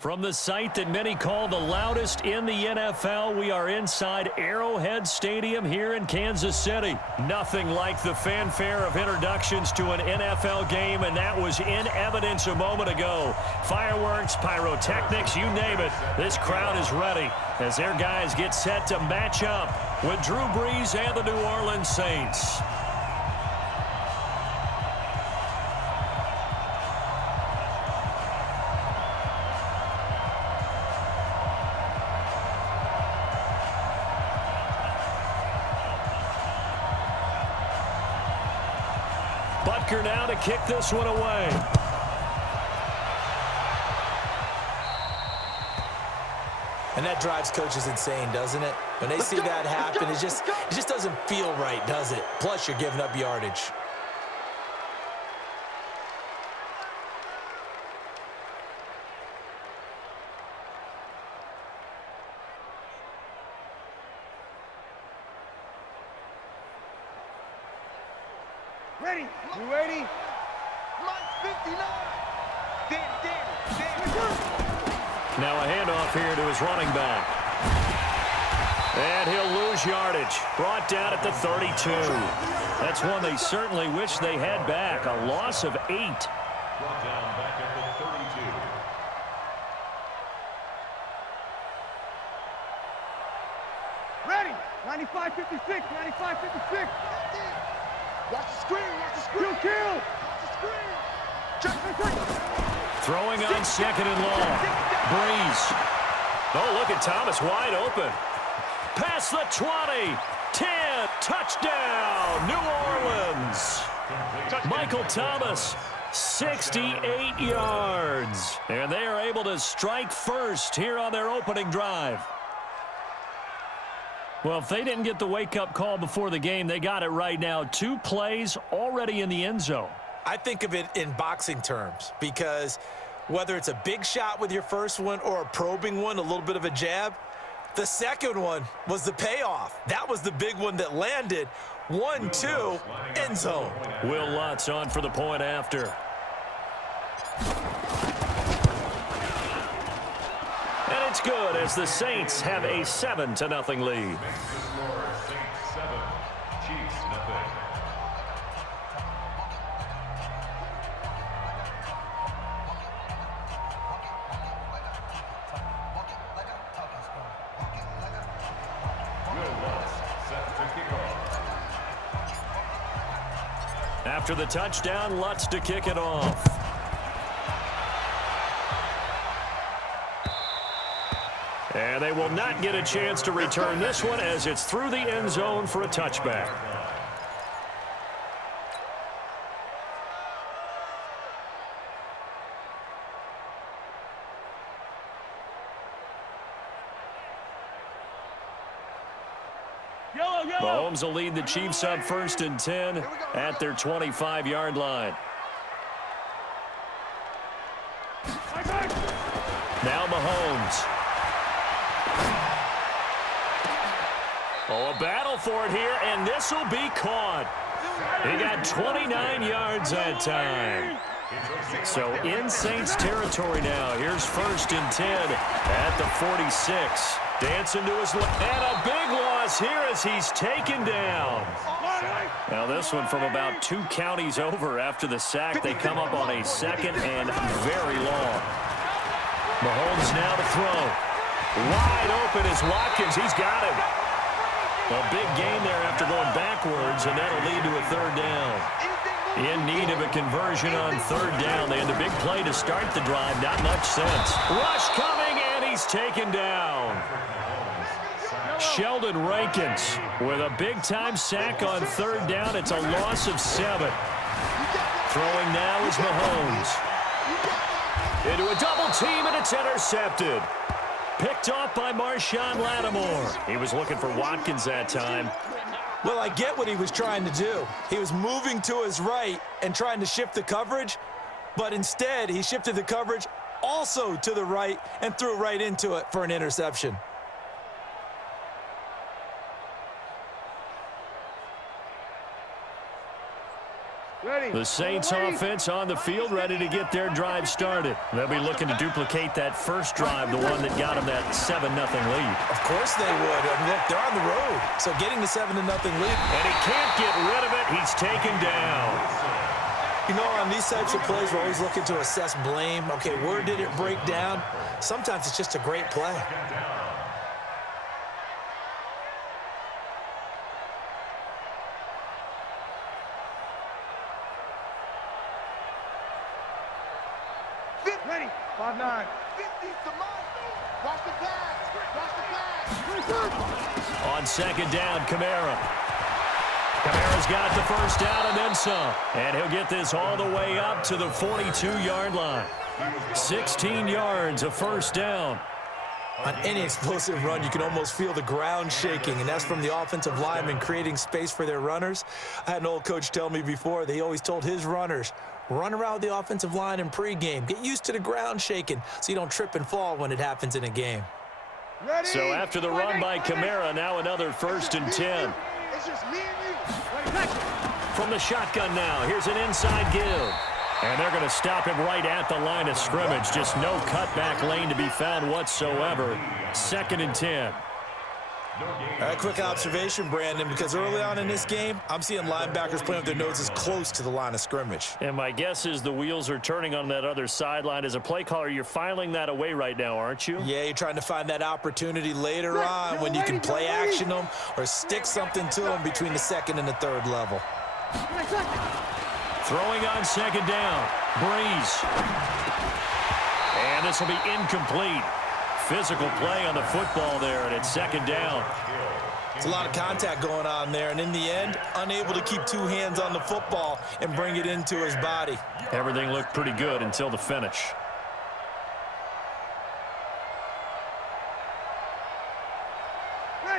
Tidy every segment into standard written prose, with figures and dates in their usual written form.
From the site that many call the loudest in the NFL, we are inside Arrowhead Stadium here in Kansas City. Nothing like the fanfare of introductions to an NFL game, and that was in evidence a moment ago. Fireworks, pyrotechnics, you name it. This crowd is ready as their guys get set to match up with Drew Brees and the New Orleans Saints. Butker now to kick this one away. And that drives coaches insane, doesn't it? When they see that happen, it just doesn't feel right, does it? Plus, you're giving up yardage. Ready? You ready? Line 59. Now a handoff here to his running back. And he'll lose yardage. Brought down at the 32. That's one they certainly wish they had back. A loss of 8. Brought down back at the 32. Ready? 95-56. 95-56. Watch the screen. Watch the screen. Kill. Watch the screen. Check. Throwing on second and long. Brees. Oh, look at Thomas wide open. Past the 20. 10. Touchdown. New Orleans. Michael Thomas. 68 yards. And they are able to strike first here on their opening drive. Well, if they didn't get the wake-up call before the game, they got it right now. 2 plays already in the end zone. I think of it in boxing terms because whether it's a big shot with your first one or a probing one, a little bit of a jab, the second one was the payoff. That was the big one that landed. 1-2, end zone. Will Lutz on for the point after. And it's good as the Saints have a 7-0 lead. After the touchdown, Lutz to kick it off. And they will not get a chance to return this one as it's through the end zone for a touchback. Mahomes will lead the Chiefs up 1st and 10 at their 25-yard line. Now Mahomes. Oh, a battle for it here, and this will be caught. He got 29 yards that time. So in Saints territory now. Here's 1st and 10 at the 46. Dancing to his left. And a big loss here as he's taken down. Now this one from about 2 counties over after the sack. They come up on a 2nd and very long. Mahomes now to throw. Wide open is Watkins. He's got him. A big gain there after going backwards, and that'll lead to a 3rd down. In need of a conversion on 3rd down. They had the big play to start the drive. Not much sense. Rush coming, and he's taken down. Sheldon Rankins with a big-time sack on 3rd down. It's a loss of 7. Throwing now is Mahomes. Into a double team, and it's intercepted. Picked off by Marshawn Lattimore. He was looking for Watkins that time. Well, I get what he was trying to do. He was moving to his right and trying to shift the coverage, but instead he shifted the coverage also to the right and threw right into it for an interception. The Saints offense on the field, ready to get their drive started. They'll be looking to duplicate that first drive, the one that got them that 7-0 lead. Of course they would. And look, they're on the road, so getting the 7-0 lead. And he can't get rid of it. He's taken down. You know, on these types of plays, we're always looking to assess blame. Okay, where did it break down? Sometimes it's just a great play. Ready. 5-9. 50's the mark. Watch the pass. Watch the pass. On second down, Kamara. Kamara's got the first down and then some. And he'll get this all the way up to the 42-yard line. 16 yards, a first down. On any explosive run, you can almost feel the ground shaking, and that's from the offensive linemen creating space for their runners. I had an old coach tell me before, he always told his runners, run around with the offensive line in pregame. Get used to the ground shaking so you don't trip and fall when it happens in a game. Ready. So after the run by Kamara, now another 1st and 10. It's just me and you. From the shotgun now, here's an inside give. And they're going to stop him right at the line of scrimmage. Just no cutback lane to be found whatsoever. 2nd and 10. A quick observation, Brandon, because early on in this game, I'm seeing linebackers playing with their noses close to the line of scrimmage. And my guess is the wheels are turning on that other sideline. As a play caller, you're filing that away right now, aren't you? Yeah, you're trying to find that opportunity later on when you can play action them or stick something to them between the 2nd and the 3rd level. Throwing on 2nd down. Breeze. And this will be incomplete. Physical play on the football there, and it's 2nd down. It's a lot of contact going on there, and in the end, unable to keep 2 hands on the football and bring it into his body. Everything looked pretty good until the finish.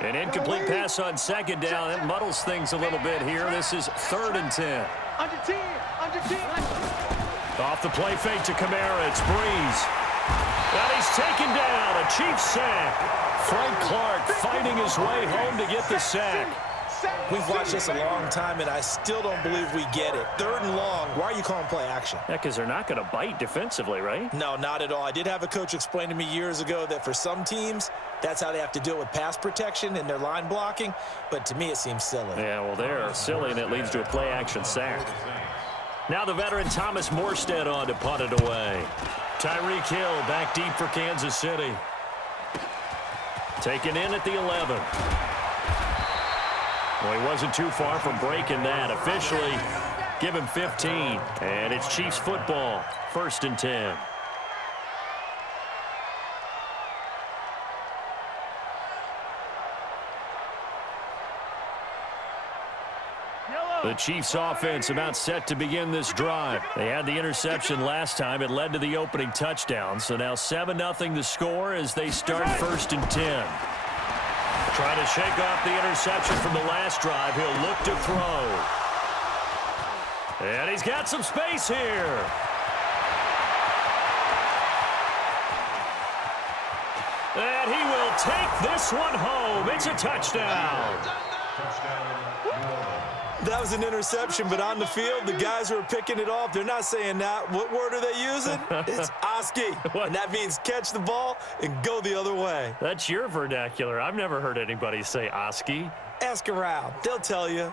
An incomplete pass on 2nd down. That muddles things a little bit here. This is 3rd and 10. Under 10. Under 10. Off the play fake to Kamara. It's Breeze. And he's taken down. A Chiefs sack. Frank Clark fighting his way home to get the sack. We've watched this a long time, and I still don't believe we get it. 3rd and long. Why are you calling play action? Yeah, because they're not going to bite defensively, right? No, not at all. I did have a coach explain to me years ago that for some teams, that's how they have to deal with pass protection and their line blocking. But to me, it seems silly. Yeah, well, they're silly, and it leads to a play action sack. Now the veteran Thomas Morstead on to punt it away. Tyreek Hill back deep for Kansas City. Taken in at the 11. Well, he wasn't too far from breaking that. Officially, give him 15. And it's Chiefs football, 1st and 10. The Chiefs offense about set to begin this drive. They had the interception last time. It led to the opening touchdown. So now 7-0 the score as they start 1st and 10. Trying to shake off the interception from the last drive. He'll look to throw. And he's got some space here. And he will take this one home. It's a touchdown. That was an interception, but on the field, the guys who are picking it off, they're not saying that. What word are they using? It's Oski, and that means catch the ball and go the other way. That's your vernacular. I've never heard anybody say Oski. Ask around. They'll tell you.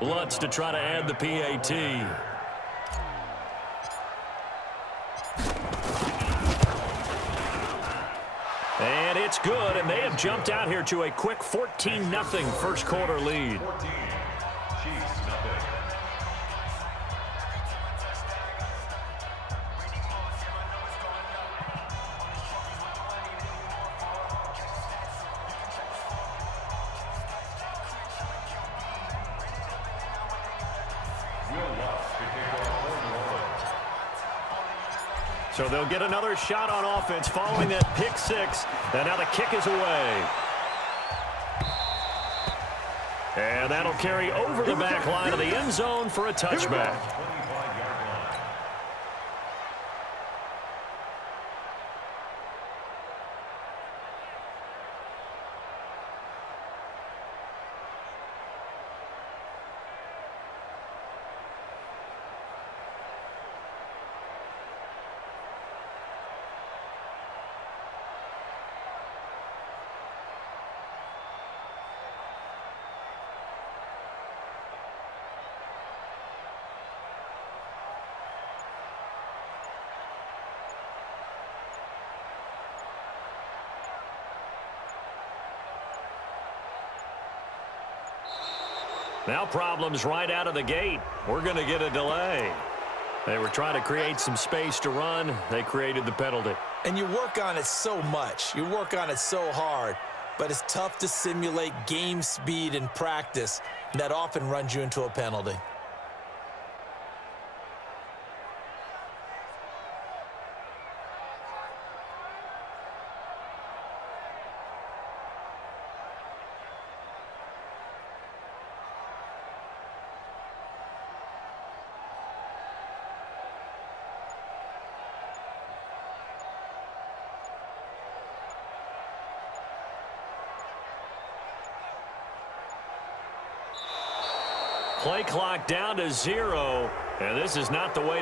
Lutz to try to add the PAT. And it's good, and they have jumped out here to a quick 14-0 first quarter lead. 14. Chiefs, nothing. So they'll get another shot on offense following that pick six. And now the kick is away. And that'll carry over the back line of the end zone for a touchback. Now problems right out of the gate. We're going to get a delay. They were trying to create some space to run. They created the penalty. And you work on it so much. You work on it so hard. But it's tough to simulate game speed in practice. And that often runs you into a penalty. Play clock down to 0, and this is not the way